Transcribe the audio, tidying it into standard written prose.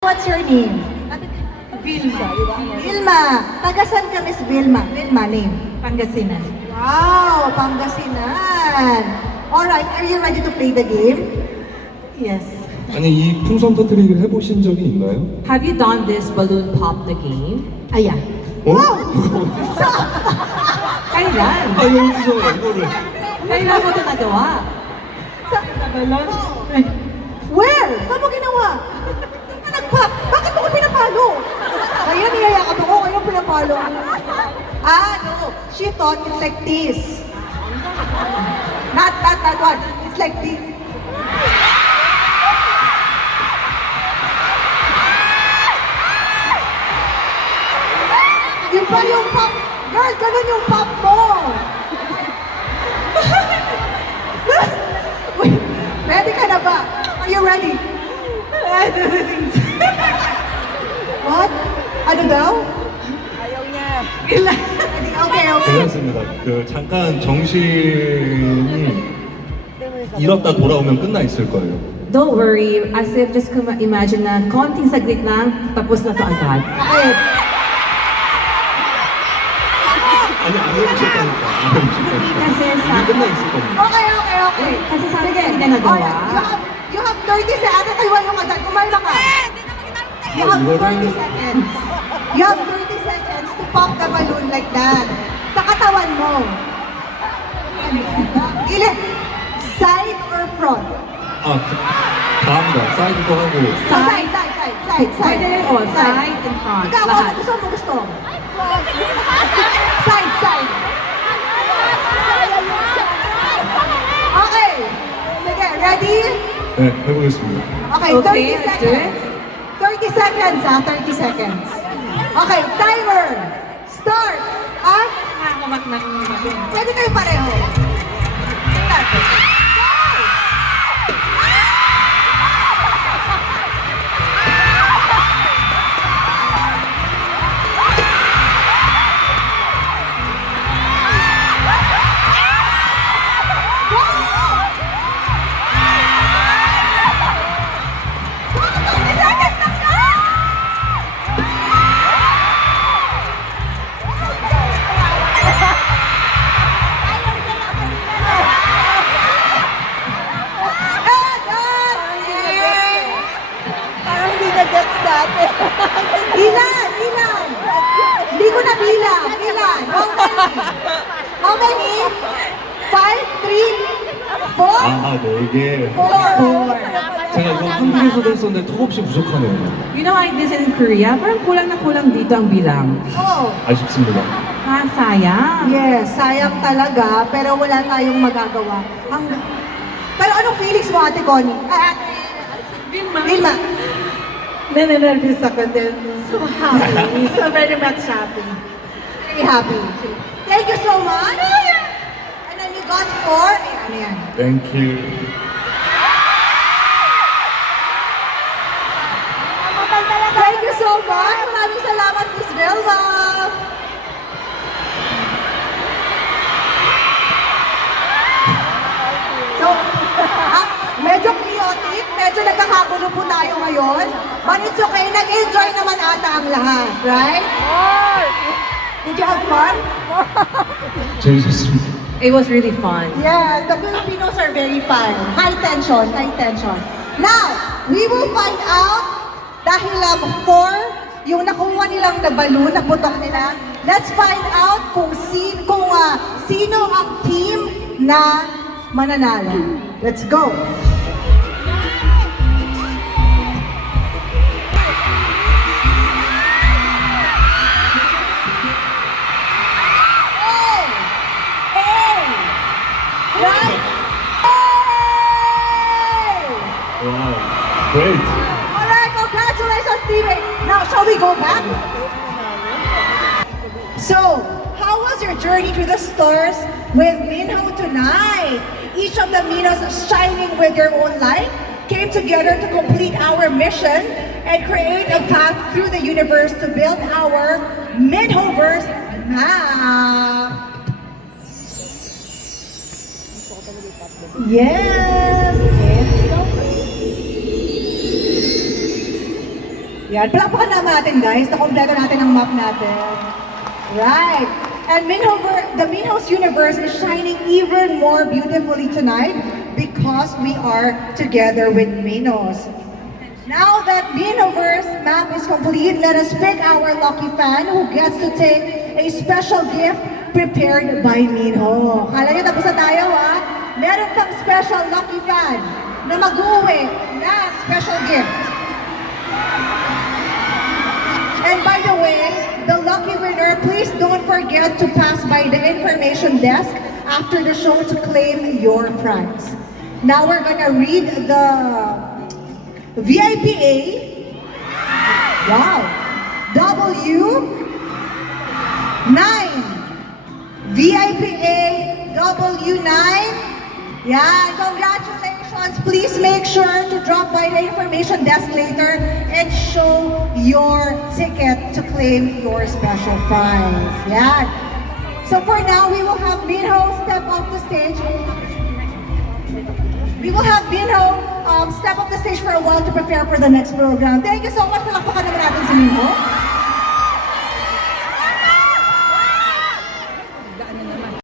What's your name? Vilma. Vilma. Tagasan ka, Miss Vilma. Vilma, name. Pangasinan. Wow, Pangasinan. Alright, are you ready to play the game? Yes. 아니 이 풍선 터뜨리기를 해보신 적이 있나요? Have you done this balloon pop the game? Ayan. 어? Kailan? 아 여기서 이거를 Kailan mo ito nagawa? Where? Saan mo ginawa? Nag-pop. Bakit mo ko pinapalo? Kaya niyayakap ako, kayo pinapalo. No. She thought it's like this. Not that one. It's like this. Yung pa yung pop. Girl, ganun yung pop mo. Wait, ready ka na ba? Are you ready? What? Ano daw? Okay. 괜찮습니다. 그 잠깐 정신이 잃었다 돌아오면 끝나 있을 거예요. Don't worry, as if just imagine na konting saglit lang, tapos na to agad. Okay. 아니 안 해보실 거니까. 안 해보실 거니까. Kasi sa... 이미 끝나 있을 겁니다. Okay. Kasi sabi Sige. ko hindi na nagawa. Alright, you have 30 seconds. Ay, wala ka dyan. Kumalma ka. You have 30 seconds. You have 30 seconds to pop the balloon like that. Sa katawan mo. Ilan? Side or front? 아 다음이다. 사이드도 하고. Side. Pwede rin, side and front. Ikaw, Lahat. ano gusto mo? Side. Okay. Sige, ready? 네 해보겠습니다. Okay, Okay, 30 let's do seconds. 30 seconds, 30 seconds. Okay, timer. Start. Pwede kayo pareho. Parang hindi na-gets dati. Ilan? Hindi ko na bilang. Ilan? How many? 5, 3, 4? 아 4개. 4. 제가 이거 한국에서도 했었는데 턱없이 부족하네요. You know, I did this in Korea, parang kulang na kulang dito ang bilang. Oh. 아쉽습니다. Sayang. Yes, sayang talaga, pero wala tayong magagawa. Pero anong feelings mo, Ate Connie? Vilma. Nananervous ako din. So happy. So very much happy. Very happy. Thank you so much. And then you got 4. Ano yan? Thank you. Thank you so much. Maraming salamat, Miss Vilma. So, medyo chaotic, medyo nagkakagulo po tayo ngayon. But it's okay, nag-enjoy naman ata ang lahat, right? Did you have fun? 재밌었습니다. It was really fun. Yes, the Filipinos are very fun. High tension. Now, we will find out dahil for yung nakuha nilang na balloon, na putok nila, let's find out kung sino ang team na mananalo. Let's go! Wow, great. Alright, congratulations, team A. Now, shall we go back? So, how was your journey to the stars with Minho tonight? Each of the Minos shining with your own light came together to complete our mission and create a path through the universe to build our Minhoverse map. Yes, it's Yan, palakpakan naman natin guys, nakompleto natin ang map natin. Right. And the Minho's universe is shining even more beautifully tonight because we are together with Minho's. Now that Minhoverse map is complete, let us pick our lucky fan who gets to take a special gift prepared by Minho. Kala nyo tapos na tayo ha? Meron pang special lucky fan na mag-uwi na special gift. And by the way, the lucky winner, please don't forget to pass by the information desk after the show to claim your prize. Now we're gonna read the VIPA. Wow. W9. VIPA W9. Yeah, congratulations. Please make sure to drop by the information desk later and show your ticket to claim your special prize. Yeah. So for now, we will have Minho step off the stage. We will have Minho step off the stage for a while to prepare for the next program. Thank you so much. Palakpakan naman natin si Minho.